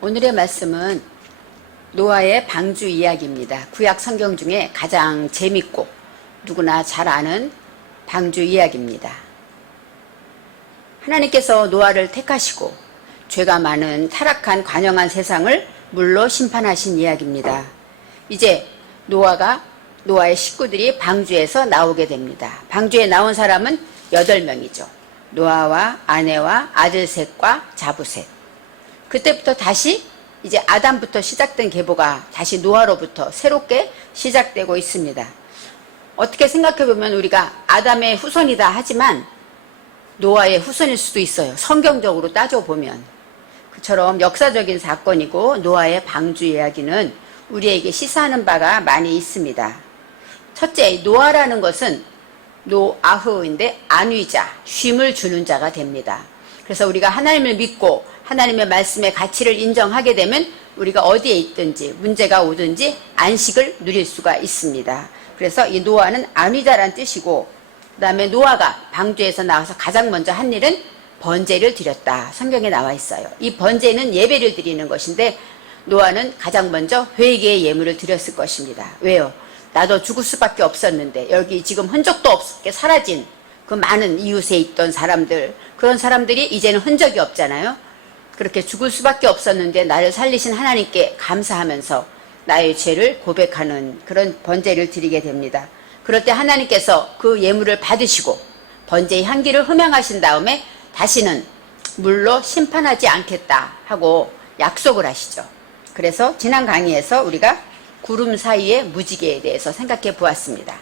오늘의 말씀은 노아의 방주 이야기입니다. 구약 성경 중에 가장 재밌고 누구나 잘 아는 방주 이야기입니다. 하나님께서 노아를 택하시고 죄가 많은 타락한 관영한 세상을 물로 심판하신 이야기입니다. 이제 노아의 식구들이 방주에서 나오게 됩니다. 방주에 나온 사람은 8명이죠. 노아와 아내와 아들 셋과 자부 셋. 그때부터 다시 이제 아담부터 시작된 계보가 다시 노아로부터 새롭게 시작되고 있습니다. 어떻게 생각해보면 우리가 아담의 후손이다 하지만 노아의 후손일 수도 있어요. 성경적으로 따져보면. 그처럼 역사적인 사건이고 노아의 방주 이야기는 우리에게 시사하는 바가 많이 있습니다. 첫째, 노아라는 것은 노아흐인데 안위자, 쉼을 주는 자가 됩니다. 그래서 우리가 하나님을 믿고 하나님의 말씀의 가치를 인정하게 되면 우리가 어디에 있든지 문제가 오든지 안식을 누릴 수가 있습니다. 그래서 이 노아는 안위자란 뜻이고, 그 다음에 노아가 방주에서 나와서 가장 먼저 한 일은 번제를 드렸다. 성경에 나와 있어요. 이 번제는 예배를 드리는 것인데 노아는 가장 먼저 회개의 예물을 드렸을 것입니다. 왜요? 나도 죽을 수밖에 없었는데 여기 지금 흔적도 없게 사라진 그 많은 이웃에 있던 사람들, 그런 사람들이 이제는 흔적이 없잖아요. 그렇게 죽을 수밖에 없었는데 나를 살리신 하나님께 감사하면서 나의 죄를 고백하는 그런 번제를 드리게 됩니다. 그럴 때 하나님께서 그 예물을 받으시고 번제의 향기를 흠양하신 다음에 다시는 물로 심판하지 않겠다 하고 약속을 하시죠. 그래서 지난 강의에서 우리가 구름 사이의 무지개에 대해서 생각해 보았습니다.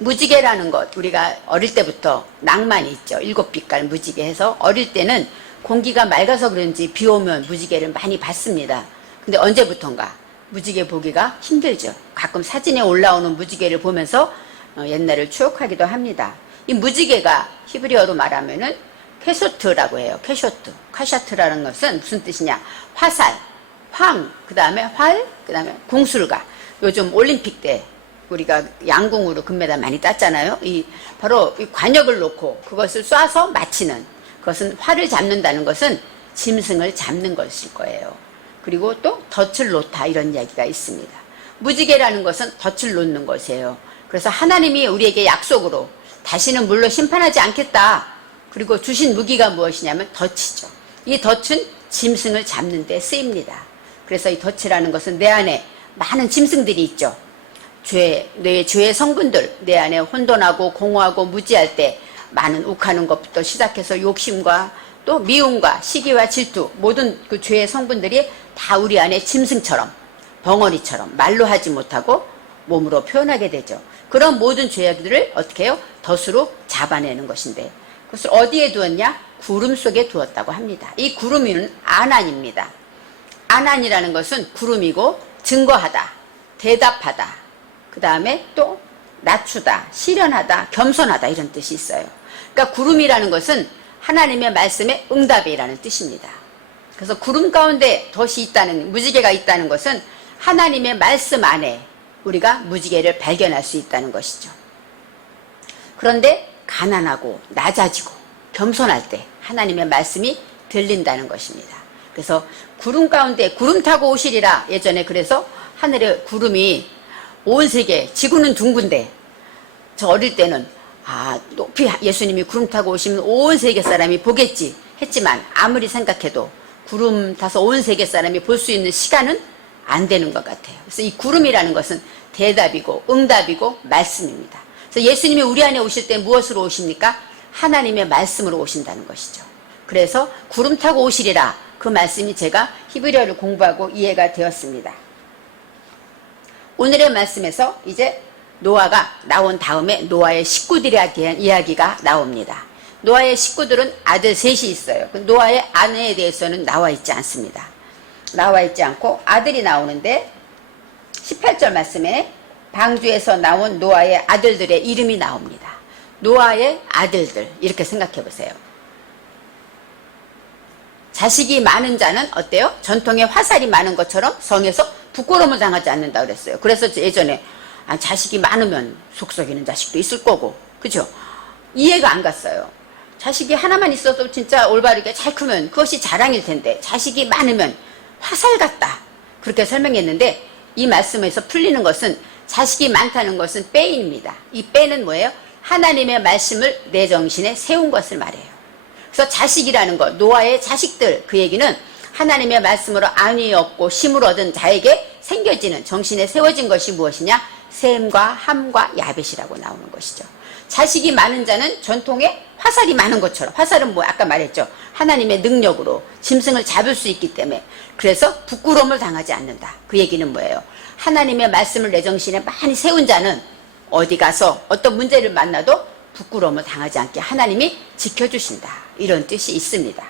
무지개라는 것, 우리가 어릴 때부터 낭만이 있죠. 7빛깔 무지개 해서 어릴 때는 공기가 맑아서 그런지 비 오면 무지개를 많이 봤습니다. 근데 언제부턴가 무지개 보기가 힘들죠. 가끔 사진에 올라오는 무지개를 보면서 옛날을 추억하기도 합니다. 이 무지개가 히브리어로 말하면은 캐쇼트라고 해요. 캐쇼트. 카샤트라는 것은 무슨 뜻이냐? 화살, 황, 그 다음에 활, 그 다음에 궁술가. 요즘 올림픽 때 우리가 양궁으로 금메달 많이 땄잖아요. 바로 이 관역을 놓고 그것을 쏴서 맞히는, 그것은 활을 잡는다는 것은 짐승을 잡는 것일 거예요. 그리고 또 덫을 놓다, 이런 이야기가 있습니다. 무지개라는 것은 덫을 놓는 것이에요. 그래서 하나님이 우리에게 약속으로 다시는 물로 심판하지 않겠다. 그리고 주신 무기가 무엇이냐면 덫이죠. 이 덫은 짐승을 잡는 데 쓰입니다. 그래서 이 덫이라는 것은 내 안에 많은 짐승들이 있죠. 내 죄의 성분들, 내 안에 혼돈하고 공허하고 무지할 때 많은 욱하는 것부터 시작해서 욕심과 또 미움과 시기와 질투, 모든 그 죄의 성분들이 다 우리 안에 짐승처럼, 벙어리처럼 말로 하지 못하고 몸으로 표현하게 되죠. 그런 모든 죄들을 어떻게 해요? 덫으로 잡아내는 것인데, 그것을 어디에 두었냐? 구름 속에 두었다고 합니다. 이 구름은 아난입니다. 아난이라는 것은 구름이고 증거하다, 대답하다, 그 다음에 또 낮추다, 실현하다, 겸손하다, 이런 뜻이 있어요. 그러니까 구름이라는 것은 하나님의 말씀에 응답이라는 뜻입니다. 그래서 구름 가운데 덫이 있다는, 무지개가 있다는 것은 하나님의 말씀 안에 우리가 무지개를 발견할 수 있다는 것이죠. 그런데 가난하고 낮아지고 겸손할 때 하나님의 말씀이 들린다는 것입니다. 그래서 구름 가운데 구름 타고 오시리라, 예전에 그래서 하늘에 구름이 온 세계, 지구는 둥근데 저 어릴 때는 높이 예수님이 구름 타고 오시면 온 세계 사람이 보겠지 했지만 아무리 생각해도 구름 타서 온 세계 사람이 볼 수 있는 시간은 안 되는 것 같아요. 그래서 이 구름이라는 것은 대답이고 응답이고 말씀입니다. 그래서 예수님이 우리 안에 오실 때 무엇으로 오십니까? 하나님의 말씀으로 오신다는 것이죠. 그래서 구름 타고 오시리라, 그 말씀이 제가 히브리어를 공부하고 이해가 되었습니다. 오늘의 말씀에서 이제 노아가 나온 다음에 노아의 식구들에 대한 이야기가 나옵니다. 노아의 식구들은 아들 셋이 있어요. 노아의 아내에 대해서는 나와 있지 않습니다. 나와 있지 않고 아들이 나오는데 18절 말씀에 방주에서 나온 노아의 아들들의 이름이 나옵니다. 노아의 아들들, 이렇게 생각해 보세요. 자식이 많은 자는 어때요? 전통에 화살이 많은 것처럼 성에서 부끄러움을 당하지 않는다 그랬어요. 그래서 예전에 자식이 많으면 속 썩이는 자식도 있을 거고, 그죠? 이해가 안 갔어요. 자식이 하나만 있어도 진짜 올바르게 잘 크면 그것이 자랑일 텐데 자식이 많으면 화살 같다. 그렇게 설명했는데 이 말씀에서 풀리는 것은 자식이 많다는 것은 빼인입니다. 이 빼는 뭐예요? 하나님의 말씀을 내 정신에 세운 것을 말해요. 그래서 자식이라는 것, 노아의 자식들, 그 얘기는 하나님의 말씀으로 안위 얻고 힘을 얻은 자에게 생겨지는 정신에 세워진 것이 무엇이냐? 셈과 함과 야벳이라고 나오는 것이죠. 자식이 많은 자는 전통에 화살이 많은 것처럼, 화살은 뭐 아까 말했죠. 하나님의 능력으로 짐승을 잡을 수 있기 때문에, 그래서 부끄러움을 당하지 않는다. 그 얘기는 뭐예요? 하나님의 말씀을 내 정신에 많이 세운 자는 어디 가서 어떤 문제를 만나도 부끄러움을 당하지 않게 하나님이 지켜주신다. 이런 뜻이 있습니다.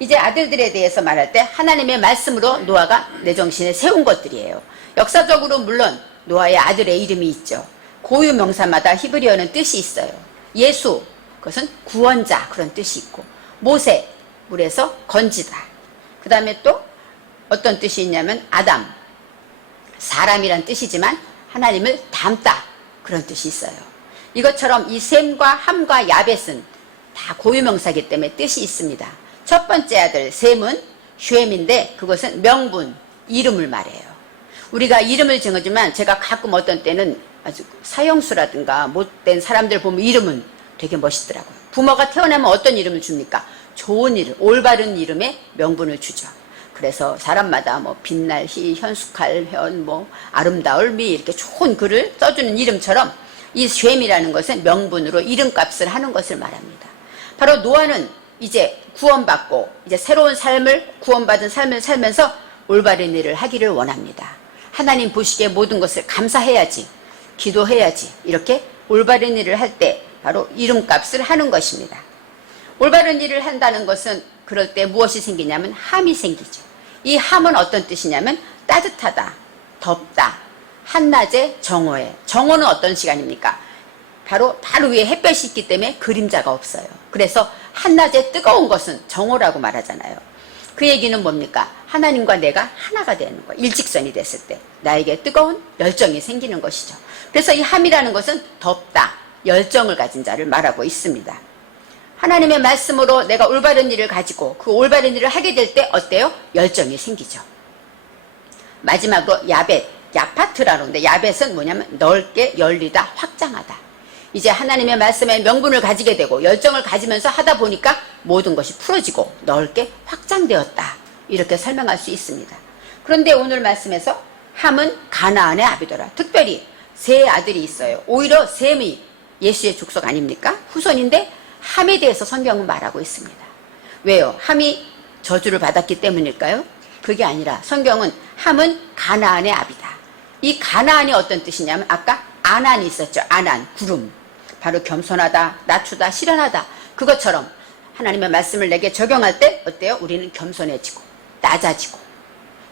이제 아들들에 대해서 말할 때 하나님의 말씀으로 노아가 내 정신에 세운 것들이에요. 역사적으로 물론 노아의 아들의 이름이 있죠. 고유 명사마다 히브리어는 뜻이 있어요. 예수, 그것은 구원자, 그런 뜻이 있고, 모세, 물에서 건지다. 그 다음에 또 어떤 뜻이 있냐면 아담, 사람이란 뜻이지만 하나님을 닮다, 그런 뜻이 있어요. 이것처럼 이 셈과 함과 야벳은 다 고유명사이기 때문에 뜻이 있습니다. 첫 번째 아들 셈은 쉐임인데 그것은 명분, 이름을 말해요. 우리가 이름을 정하지만 제가 가끔 어떤 때는 아주 사형수라든가 못된 사람들 보면 이름은 되게 멋있더라고요. 부모가 태어나면 어떤 이름을 줍니까? 좋은 이름, 올바른 이름의 명분을 주죠. 그래서 사람마다 뭐 빛날 희, 현숙할 현, 뭐 아름다울 미 이렇게 좋은 글을 써주는 이름처럼 이 쉐임이라는 것은 명분으로 이름값을 하는 것을 말합니다. 바로 노아는 이제 구원받고 이제 새로운 삶을, 구원받은 삶을 살면서 올바른 일을 하기를 원합니다. 하나님 보시기에 모든 것을 감사해야지, 기도해야지, 이렇게 올바른 일을 할 때 바로 이름값을 하는 것입니다. 올바른 일을 한다는 것은 그럴 때 무엇이 생기냐면 함이 생기죠. 이 함은 어떤 뜻이냐면 따뜻하다, 덥다, 한낮에 정오에. 정오는 어떤 시간입니까? 바로 위에 햇볕이 있기 때문에 그림자가 없어요. 그래서 한낮에 뜨거운 것은 정오라고 말하잖아요. 그 얘기는 뭡니까? 하나님과 내가 하나가 되는 거예요. 일직선이 됐을 때 나에게 뜨거운 열정이 생기는 것이죠. 그래서 이 함이라는 것은 덥다, 열정을 가진 자를 말하고 있습니다. 하나님의 말씀으로 내가 올바른 일을 가지고 그 올바른 일을 하게 될 때 어때요? 열정이 생기죠. 마지막으로 야벳, 야파트라는데 야벳은 뭐냐면 넓게 열리다, 확장하다. 이제 하나님의 말씀에 명분을 가지게 되고 열정을 가지면서 하다 보니까 모든 것이 풀어지고 넓게 확장되었다. 이렇게 설명할 수 있습니다. 그런데 오늘 말씀에서 함은 가나안의 아비더라. 특별히 세 아들이 있어요. 오히려 셈이 예수의 족속 아닙니까? 후손인데 함에 대해서 성경은 말하고 있습니다. 왜요? 함이 저주를 받았기 때문일까요? 그게 아니라 성경은 함은 가나안의 아비다. 이 가나안이 어떤 뜻이냐면 아까 아난이 있었죠. 아난, 구름. 바로 겸손하다, 낮추다, 실현하다. 그것처럼 하나님의 말씀을 내게 적용할 때 어때요? 우리는 겸손해지고 낮아지고.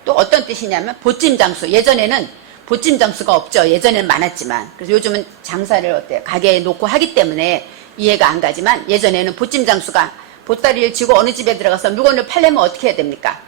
또 어떤 뜻이냐면 보찜 장수. 예전에는 보찜 장수가 없죠. 예전에는 많았지만. 그래서 요즘은 장사를 어때요? 가게에 놓고 하기 때문에 이해가 안 가지만 예전에는 보찜 장수가 보따리를 쥐고 어느 집에 들어가서 물건을 팔려면 어떻게 해야 됩니까?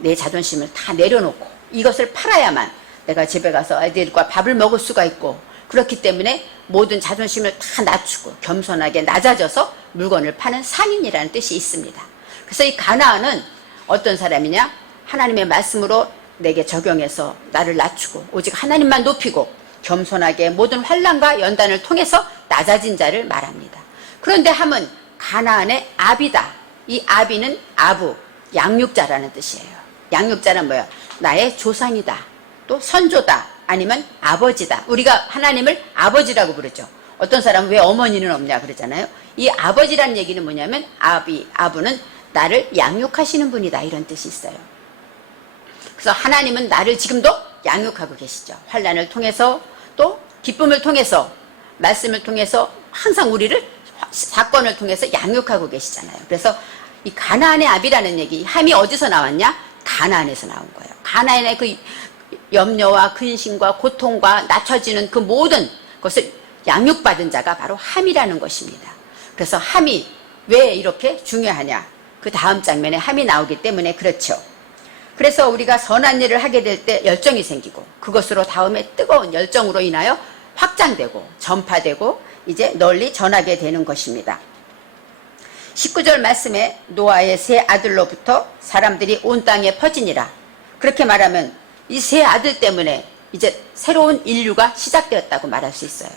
내 자존심을 다 내려놓고 이것을 팔아야만 내가 집에 가서 아이들과 밥을 먹을 수가 있고, 그렇기 때문에 모든 자존심을 다 낮추고 겸손하게 낮아져서 물건을 파는 상인이라는 뜻이 있습니다. 그래서 이 가나안은 어떤 사람이냐? 하나님의 말씀으로 내게 적용해서 나를 낮추고 오직 하나님만 높이고 겸손하게 모든 환난과 연단을 통해서 낮아진 자를 말합니다. 그런데 함은 가나안의 아비다. 이 아비는 아부, 양육자라는 뜻이에요. 양육자는 뭐예요? 나의 조상이다, 또 선조다, 아니면 아버지다. 우리가 하나님을 아버지라고 부르죠. 어떤 사람은 왜 어머니는 없냐 그러잖아요. 이 아버지라는 얘기는 뭐냐면 아부는 나를 양육하시는 분이다, 이런 뜻이 있어요. 그래서 하나님은 나를 지금도 양육하고 계시죠. 환난을 통해서 또 기쁨을 통해서 말씀을 통해서 항상 우리를 사건을 통해서 양육하고 계시잖아요. 그래서 이 가나안의 아비라는 얘기, 함이 어디서 나왔냐? 가나안에서 나온 거예요. 가나안의 그 염려와 근심과 고통과 낮춰지는 그 모든 것을 양육받은 자가 바로 함이라는 것입니다. 그래서 함이 왜 이렇게 중요하냐? 그 다음 장면에 함이 나오기 때문에 그렇죠. 그래서 우리가 선한 일을 하게 될 때 열정이 생기고 그것으로 다음에 뜨거운 열정으로 인하여 확장되고 전파되고 이제 널리 전하게 되는 것입니다. 19절 말씀에 노아의 세 아들로부터 사람들이 온 땅에 퍼지니라. 그렇게 말하면 이 세 아들 때문에 이제 새로운 인류가 시작되었다고 말할 수 있어요.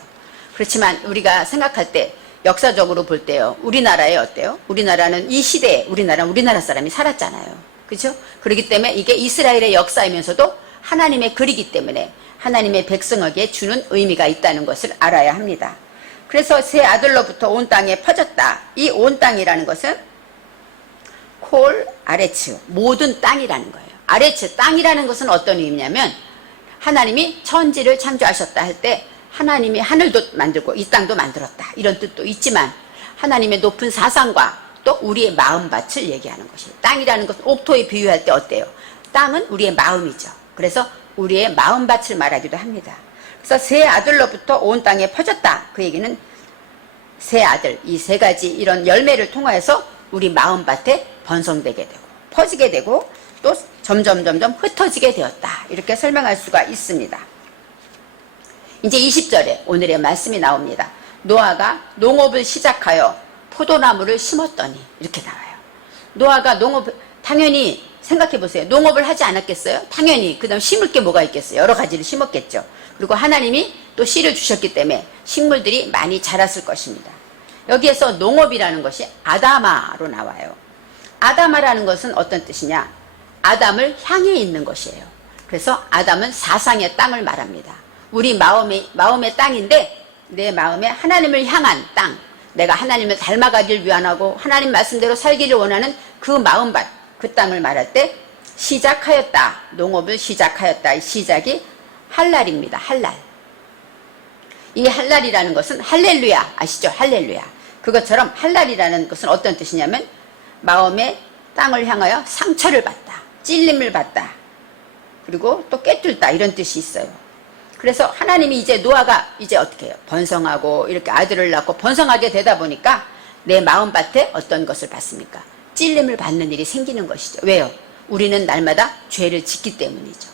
그렇지만 우리가 생각할 때 역사적으로 볼 때요, 우리나라에 어때요? 우리나라는 이 시대에 우리나라 사람이 살았잖아요. 그렇죠? 그렇기 때문에 이게 이스라엘의 역사이면서도 하나님의 글이기 때문에 하나님의 백성에게 주는 의미가 있다는 것을 알아야 합니다. 그래서 세 아들로부터 온 땅에 퍼졌다. 이 온 땅이라는 것은 콜 아레츠, 모든 땅이라는 거예요. 아레츠, 땅이라는 것은 어떤 의미냐면 하나님이 천지를 창조하셨다 할 때 하나님이 하늘도 만들고 이 땅도 만들었다, 이런 뜻도 있지만 하나님의 높은 사상과 또 우리의 마음밭을 얘기하는 것이에요. 땅이라는 것은 옥토에 비유할 때 어때요? 땅은 우리의 마음이죠. 그래서 우리의 마음밭을 말하기도 합니다. 그래서 세 아들로부터 온 땅에 퍼졌다. 그 얘기는 세 아들, 이 세 가지 이런 열매를 통하여서 우리 마음밭에 번성되게 되고 퍼지게 되고 또 점점 흩어지게 되었다. 이렇게 설명할 수가 있습니다. 이제 20절에 오늘의 말씀이 나옵니다. 노아가 농업을 시작하여 포도나무를 심었더니, 이렇게 나와요. 노아가 당연히 생각해 보세요. 농업을 하지 않았겠어요? 당연히. 그 다음 심을 게 뭐가 있겠어요? 여러 가지를 심었겠죠. 그리고 하나님이 또 씨를 주셨기 때문에 식물들이 많이 자랐을 것입니다. 여기에서 농업이라는 것이 아다마로 나와요. 아다마라는 것은 어떤 뜻이냐? 아담을 향해 있는 것이에요. 그래서 아담은 사상의 땅을 말합니다. 우리 마음의 땅인데 내 마음에 하나님을 향한 땅, 내가 하나님을 닮아가길 위안하고 하나님 말씀대로 살기를 원하는 그 마음밭, 그 땅을 말할 때 시작하였다, 농업을 시작하였다. 이 시작이 할랄입니다. 할랄. 이 할랄이라는 것은 할렐루야, 아시죠? 할렐루야. 그것처럼 할랄이라는 것은 어떤 뜻이냐면 마음의 땅을 향하여 상처를 받다, 찔림을 받다, 그리고 또 꿰뚫다, 이런 뜻이 있어요. 그래서 하나님이 이제 노아가 이제 어떻게 해요? 번성하고 이렇게 아들을 낳고 번성하게 되다 보니까 내 마음밭에 어떤 것을 받습니까? 찔림을 받는 일이 생기는 것이죠. 왜요? 우리는 날마다 죄를 짓기 때문이죠.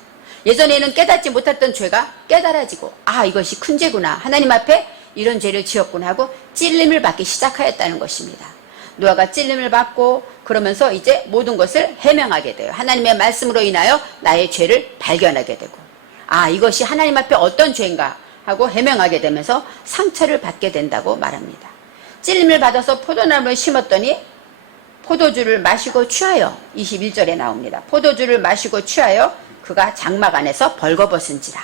예전에는 깨닫지 못했던 죄가 깨달아지고, 아, 이것이 큰 죄구나, 하나님 앞에 이런 죄를 지었구나 하고 찔림을 받기 시작하였다는 것입니다. 노아가 찔림을 받고 그러면서 이제 모든 것을 해명하게 돼요. 하나님의 말씀으로 인하여 나의 죄를 발견하게 되고, 아, 이것이 하나님 앞에 어떤 죄인가 하고 해명하게 되면서 상처를 받게 된다고 말합니다. 찔림을 받아서 포도나무를 심었더니 포도주를 마시고 취하여, 21절에 나옵니다. 포도주를 마시고 취하여 그가 장막 안에서 벌거벗은지라.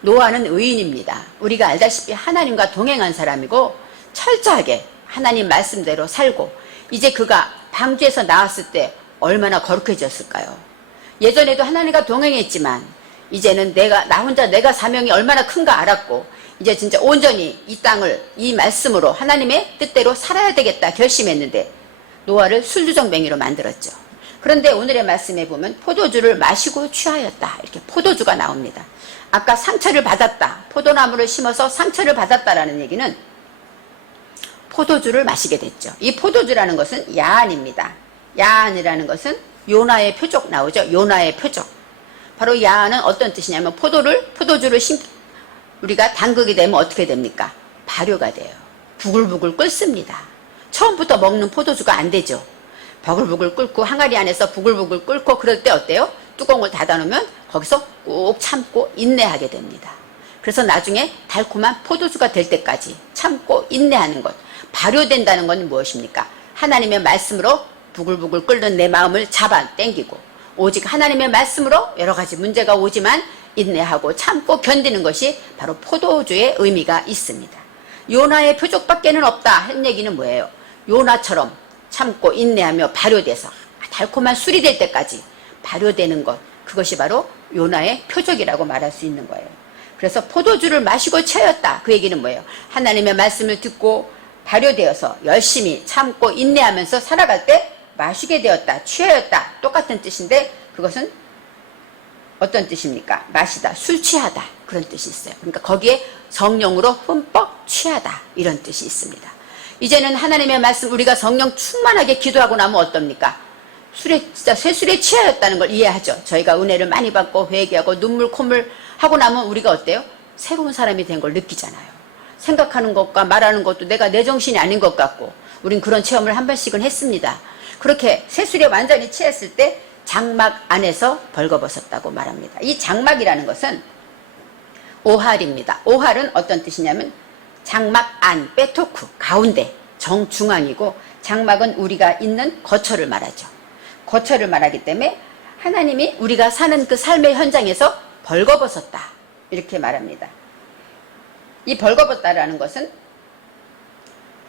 노아는 의인입니다. 우리가 알다시피 하나님과 동행한 사람이고 철저하게 하나님 말씀대로 살고, 이제 그가 방주에서 나왔을 때 얼마나 거룩해졌을까요? 예전에도 하나님과 동행했지만 이제는 나 혼자 내가 사명이 얼마나 큰가 알았고, 이제 진짜 온전히 이 땅을 이 말씀으로 하나님의 뜻대로 살아야 되겠다 결심했는데 노아를 술주정뱅이로 만들었죠. 그런데 오늘의 말씀에 보면 포도주를 마시고 취하였다, 이렇게 포도주가 나옵니다. 아까 상처를 받았다, 포도나무를 심어서 상처를 받았다라는 얘기는 포도주를 마시게 됐죠. 이 포도주라는 것은 야한입니다. 야한이라는 것은 요나의 표적 나오죠. 요나의 표적. 바로 야한은 어떤 뜻이냐면 포도주를 우리가 담그게 되면 어떻게 됩니까? 발효가 돼요. 부글부글 끓습니다. 처음부터 먹는 포도주가 안 되죠. 버글버글 끓고 항아리 안에서 부글부글 끓고 그럴 때 어때요? 뚜껑을 닫아놓으면 거기서 꼭 참고 인내하게 됩니다. 그래서 나중에 달콤한 포도주가 될 때까지 참고 인내하는 것. 발효된다는 건 무엇입니까? 하나님의 말씀으로 부글부글 끓는 내 마음을 잡아 당기고 오직 하나님의 말씀으로 여러 가지 문제가 오지만 인내하고 참고 견디는 것이 바로 포도주의 의미가 있습니다. 요나의 표적밖에는 없다 한 얘기는 뭐예요? 요나처럼 참고 인내하며 발효돼서 달콤한 술이 될 때까지 발효되는 것, 그것이 바로 요나의 표적이라고 말할 수 있는 거예요. 그래서 포도주를 마시고 취하였다, 그 얘기는 뭐예요? 하나님의 말씀을 듣고 발효되어서 열심히 참고 인내하면서 살아갈 때 마시게 되었다, 취하였다, 똑같은 뜻인데 그것은 어떤 뜻입니까? 마시다, 술 취하다, 그런 뜻이 있어요. 그러니까 거기에 성령으로 흠뻑 취하다, 이런 뜻이 있습니다. 이제는 하나님의 말씀, 우리가 성령 충만하게 기도하고 나면 어떻습니까? 진짜 쇠술에 취하였다는 걸 이해하죠. 저희가 은혜를 많이 받고 회개하고 눈물 콧물 하고 나면 우리가 어때요? 새로운 사람이 된 걸 느끼잖아요. 생각하는 것과 말하는 것도 내가 내 정신이 아닌 것 같고, 우린 그런 체험을 한 번씩은 했습니다. 그렇게 새술에 완전히 취했을 때 장막 안에서 벌거벗었다고 말합니다. 이 장막이라는 것은 오할입니다. 오할은 어떤 뜻이냐면 장막 안, 빼토크, 가운데, 정중앙이고, 장막은 우리가 있는 거처를 말하죠. 거처를 말하기 때문에 하나님이 우리가 사는 그 삶의 현장에서 벌거벗었다, 이렇게 말합니다. 이 벌거벗다라는 것은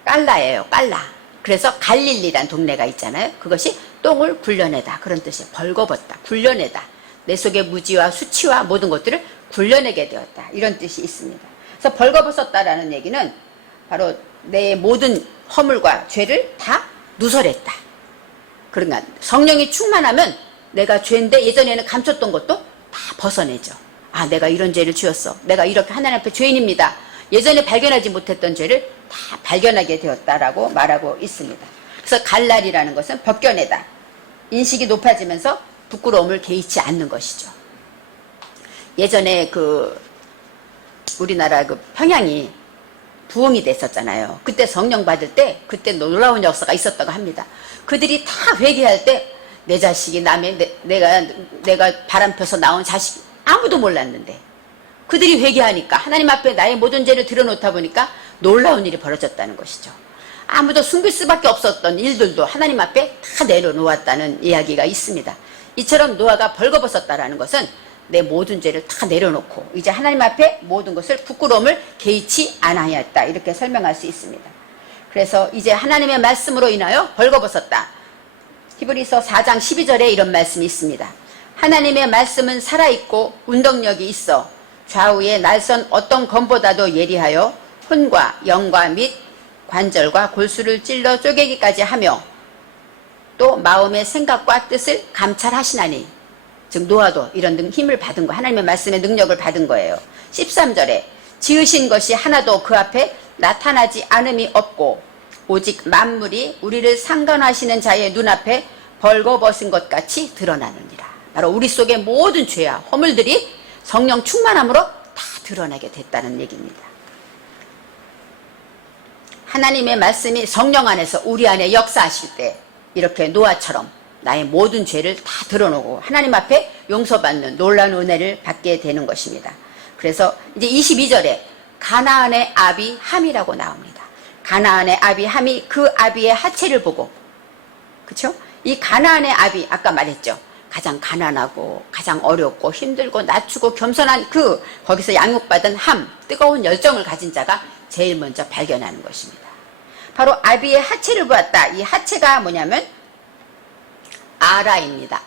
깔라예요. 깔라. 그래서 갈릴리란 동네가 있잖아요. 그것이 똥을 굴려내다, 그런 뜻이에요. 벌거벗다, 굴려내다. 내 속의 무지와 수치와 모든 것들을 굴려내게 되었다, 이런 뜻이 있습니다. 그래서 벌거벗었다라는 얘기는 바로 내 모든 허물과 죄를 다 누설했다. 그러니까 성령이 충만하면 내가 죄인데 예전에는 감췄던 것도 다 벗어내죠. 아, 내가 이런 죄를 지었어. 내가 이렇게 하나님 앞에 죄인입니다. 예전에 발견하지 못했던 죄를 다 발견하게 되었다라고 말하고 있습니다. 그래서 갈날이라는 것은 벗겨내다. 인식이 높아지면서 부끄러움을 개의치 않는 것이죠. 예전에 우리나라 평양이 부흥이 됐었잖아요. 그때 성령 받을 때 그때 놀라운 역사가 있었다고 합니다. 그들이 다 회개할 때 내 자식이 내가 바람 펴서 나온 자식 아무도 몰랐는데 그들이 회개하니까 하나님 앞에 나의 모든 죄를 드러놓다 보니까 놀라운 일이 벌어졌다는 것이죠. 아무도 숨길 수밖에 없었던 일들도 하나님 앞에 다 내려놓았다는 이야기가 있습니다. 이처럼 노아가 벌거벗었다라는 것은 내 모든 죄를 다 내려놓고 이제 하나님 앞에 모든 것을 부끄러움을 개의치 않아야했다, 이렇게 설명할 수 있습니다. 그래서 이제 하나님의 말씀으로 인하여 벌거벗었다. 히브리서 4장 12절에 이런 말씀이 있습니다. 하나님의 말씀은 살아있고 운동력이 있어 좌우의 날선 어떤 검보다도 예리하여 혼과 영과 및 관절과 골수를 찔러 쪼개기까지 하며 또 마음의 생각과 뜻을 감찰하시나니, 즉 노아도 이런 힘을 받은 거, 하나님의 말씀의 능력을 받은 거예요. 13절에 지으신 것이 하나도 그 앞에 나타나지 않음이 없고 오직 만물이 우리를 상관하시는 자의 눈앞에 벌거벗은 것 같이 드러나느니라. 바로 우리 속의 모든 죄와 허물들이 성령 충만함으로 다 드러나게 됐다는 얘기입니다. 하나님의 말씀이 성령 안에서 우리 안에 역사하실 때 이렇게 노아처럼 나의 모든 죄를 다 드러놓고 하나님 앞에 용서받는 놀라운 은혜를 받게 되는 것입니다. 그래서 이제 22절에 가나안의 아비 함이라고 나옵니다. 가나안의 아비 함이 그 아비의 하체를 보고, 그렇죠? 이 가나안의 아비, 아까 말했죠. 가장 가난하고 가장 어렵고 힘들고 낮추고 겸손한 거기서 양육받은 함, 뜨거운 열정을 가진 자가 제일 먼저 발견하는 것입니다. 바로 아비의 하체를 보았다. 이 하체가 뭐냐면 아라입니다.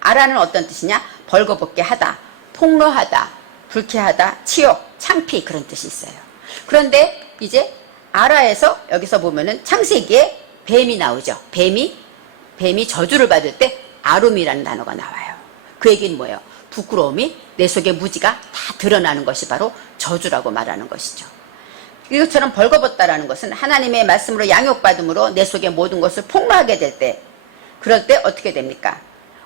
아라는 어떤 뜻이냐? 벌거벗게 하다, 폭로하다, 불쾌하다, 치욕, 창피, 그런 뜻이 있어요. 그런데 이제 아라에서 여기서 보면은 창세기에 뱀이 나오죠. 뱀이 저주를 받을 때 아룸이라는 단어가 나와요. 그 얘기는 뭐예요? 부끄러움이, 내 속의 무지가 다 드러나는 것이 바로 저주라고 말하는 것이죠. 이것처럼 벌거벗다라는 것은 하나님의 말씀으로 양육받음으로 내 속의 모든 것을 폭로하게 될 때, 그럴 때 어떻게 됩니까?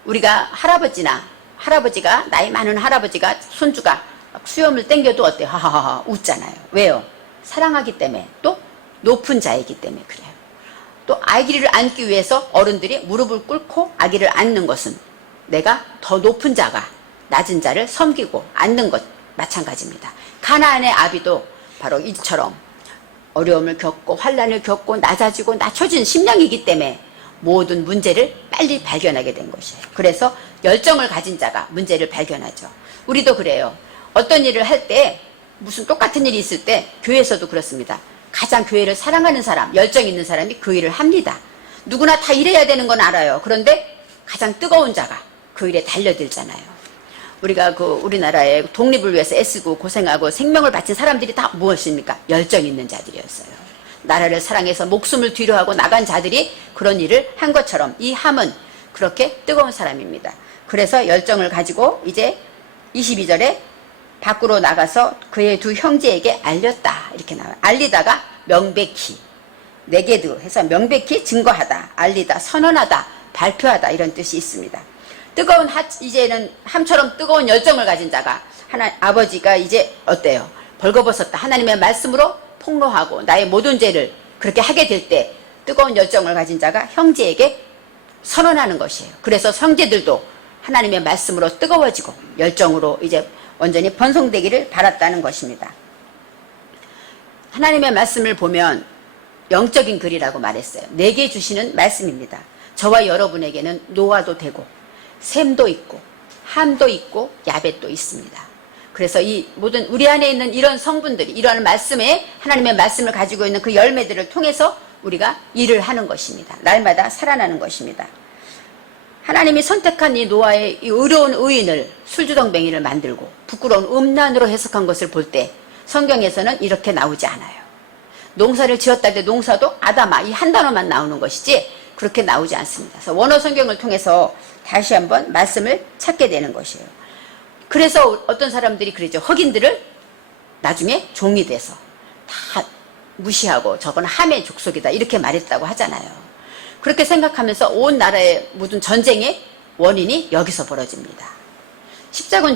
우리가 할아버지가 나이 많은 할아버지가 손주가 수염을 땡겨도 어때요? 하하하 웃잖아요. 왜요? 사랑하기 때문에, 또 높은 자이기 때문에 그래요. 또 아기를 안기 위해서 어른들이 무릎을 꿇고 아기를 안는 것은 내가 더 높은 자가 낮은 자를 섬기고 안는 것 마찬가지입니다. 가나안의 아비도 바로 이처럼 어려움을 겪고 환난을 겪고 낮아지고 낮춰진 심령이기 때문에 모든 문제를 빨리 발견하게 된 것이에요. 그래서 열정을 가진 자가 문제를 발견하죠. 우리도 그래요. 어떤 일을 할 때, 무슨 똑같은 일이 있을 때 교회에서도 그렇습니다. 가장 교회를 사랑하는 사람, 열정 있는 사람이 그 일을 합니다. 누구나 다 일해야 되는 건 알아요. 그런데 가장 뜨거운 자가 그 일에 달려들잖아요. 우리가 우리나라의 독립을 위해서 애쓰고 고생하고 생명을 바친 사람들이 다 무엇입니까? 열정 있는 자들이었어요. 나라를 사랑해서 목숨을 뒤로하고 나간 자들이 그런 일을 한 것처럼 이 함은 그렇게 뜨거운 사람입니다. 그래서 열정을 가지고 이제 22절에 밖으로 나가서 그의 두 형제에게 알렸다, 이렇게 나와요. 알리다가 명백히, 네게드 해서 명백히 증거하다, 알리다, 선언하다, 발표하다, 이런 뜻이 있습니다. 이제는 함처럼 뜨거운 열정을 가진 자가 아버지가 이제 어때요? 벌거벗었다. 하나님의 말씀으로 폭로하고 나의 모든 죄를 그렇게 하게 될 때 뜨거운 열정을 가진 자가 형제에게 선언하는 것이에요. 그래서 형제들도 하나님의 말씀으로 뜨거워지고 열정으로 이제 완전히 번성되기를 바랐다는 것입니다. 하나님의 말씀을 보면 영적인 글이라고 말했어요. 내게 주시는 말씀입니다. 저와 여러분에게는 노아도 되고 셈도 있고 함도 있고 야벳도 있습니다. 그래서 이 모든 우리 안에 있는 이런 성분들이 이러한 말씀에 하나님의 말씀을 가지고 있는 그 열매들을 통해서 우리가 일을 하는 것입니다. 날마다 살아나는 것입니다. 하나님이 선택한 이 노아의 이 의로운 의인을 술주정뱅이를 만들고 부끄러운 음란으로 해석한 것을 볼 때 성경에서는 이렇게 나오지 않아요. 농사를 지었다 할 때 농사도 아다마 이 한 단어만 나오는 것이지 그렇게 나오지 않습니다. 그래서 원어 성경을 통해서 다시 한번 말씀을 찾게 되는 것이에요. 그래서 어떤 사람들이 그러죠. 흑인들을 나중에 종이 돼서 다 무시하고 저건 함의 족속이다 이렇게 말했다고 하잖아요. 그렇게 생각하면서 온 나라의 모든 전쟁의 원인이 여기서 벌어집니다. 십자군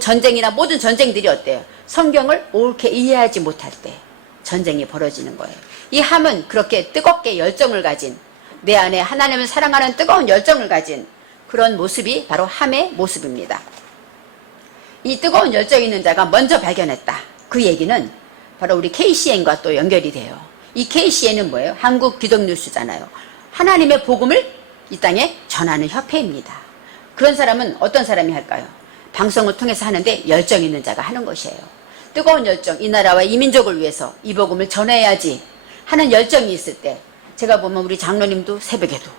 전쟁이나 모든 전쟁들이 어때요? 성경을 옳게 이해하지 못할 때 전쟁이 벌어지는 거예요. 이 함은 그렇게 뜨겁게 열정을 가진 내 안에 하나님을 사랑하는 뜨거운 열정을 가진 그런 모습이 바로 함의 모습입니다. 이 뜨거운 열정 있는 자가 먼저 발견했다. 그 얘기는 바로 우리 KCN과 또 연결이 돼요. 이 KCN은 뭐예요? 한국 기독뉴스잖아요. 하나님의 복음을 이 땅에 전하는 협회입니다. 그런 사람은 어떤 사람이 할까요? 방송을 통해서 하는데 열정 있는 자가 하는 것이에요. 뜨거운 열정, 이 나라와 이 민족을 위해서 이 복음을 전해야지 하는 열정이 있을 때 제가 보면 우리 장로님도 새벽에도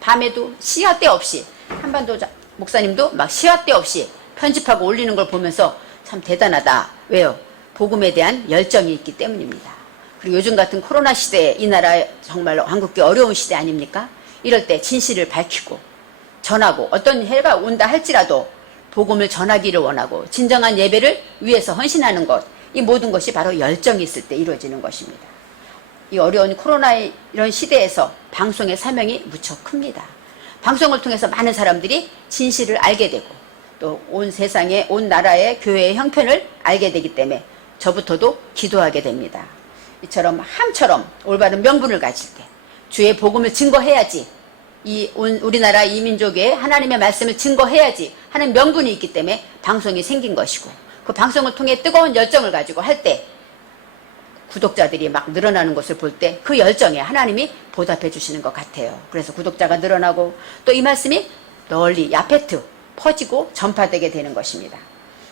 밤에도 시야 때 없이 한반도 목사님도 막 시야 때 없이 편집하고 올리는 걸 보면서 참 대단하다. 왜요? 복음에 대한 열정이 있기 때문입니다. 그리고 요즘 같은 코로나 시대에 이 나라 정말로 한국계 어려운 시대 아닙니까? 이럴 때 진실을 밝히고 전하고 어떤 해가 온다 할지라도 복음을 전하기를 원하고 진정한 예배를 위해서 헌신하는 것, 이 모든 것이 바로 열정이 있을 때 이루어지는 것입니다. 이 어려운 코로나의 이런 시대에서 방송의 사명이 무척 큽니다. 방송을 통해서 많은 사람들이 진실을 알게 되고 또 온 세상의 온 나라의 교회의 형편을 알게 되기 때문에 저부터도 기도하게 됩니다. 이처럼 함처럼 올바른 명분을 가질 때 주의 복음을 증거해야지 우리나라 이 민족의 하나님의 말씀을 증거해야지 하는 명분이 있기 때문에 방송이 생긴 것이고 그 방송을 통해 뜨거운 열정을 가지고 할 때 구독자들이 막 늘어나는 것을 볼 때 그 열정에 하나님이 보답해 주시는 것 같아요. 그래서 구독자가 늘어나고 또 이 말씀이 널리 야페트 퍼지고 전파되게 되는 것입니다.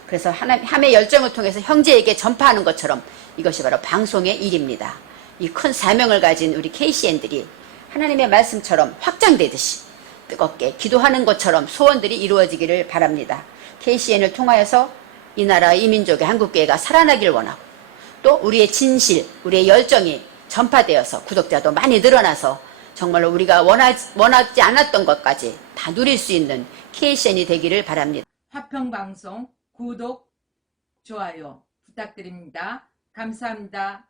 그래서 함의 열정을 통해서 형제에게 전파하는 것처럼 이것이 바로 방송의 일입니다. 이 큰 사명을 가진 우리 KCN들이 하나님의 말씀처럼 확장되듯이 뜨겁게 기도하는 것처럼 소원들이 이루어지기를 바랍니다. KCN을 통하여서 이 나라 이 민족의 한국교회가 살아나길 원하고 또 우리의 진실, 우리의 열정이 전파되어서 구독자도 많이 늘어나서 정말로 우리가 원하지 않았던 것까지 다 누릴 수 있는 KCN이 되기를 바랍니다. 화평방송 구독, 좋아요 부탁드립니다. 감사합니다.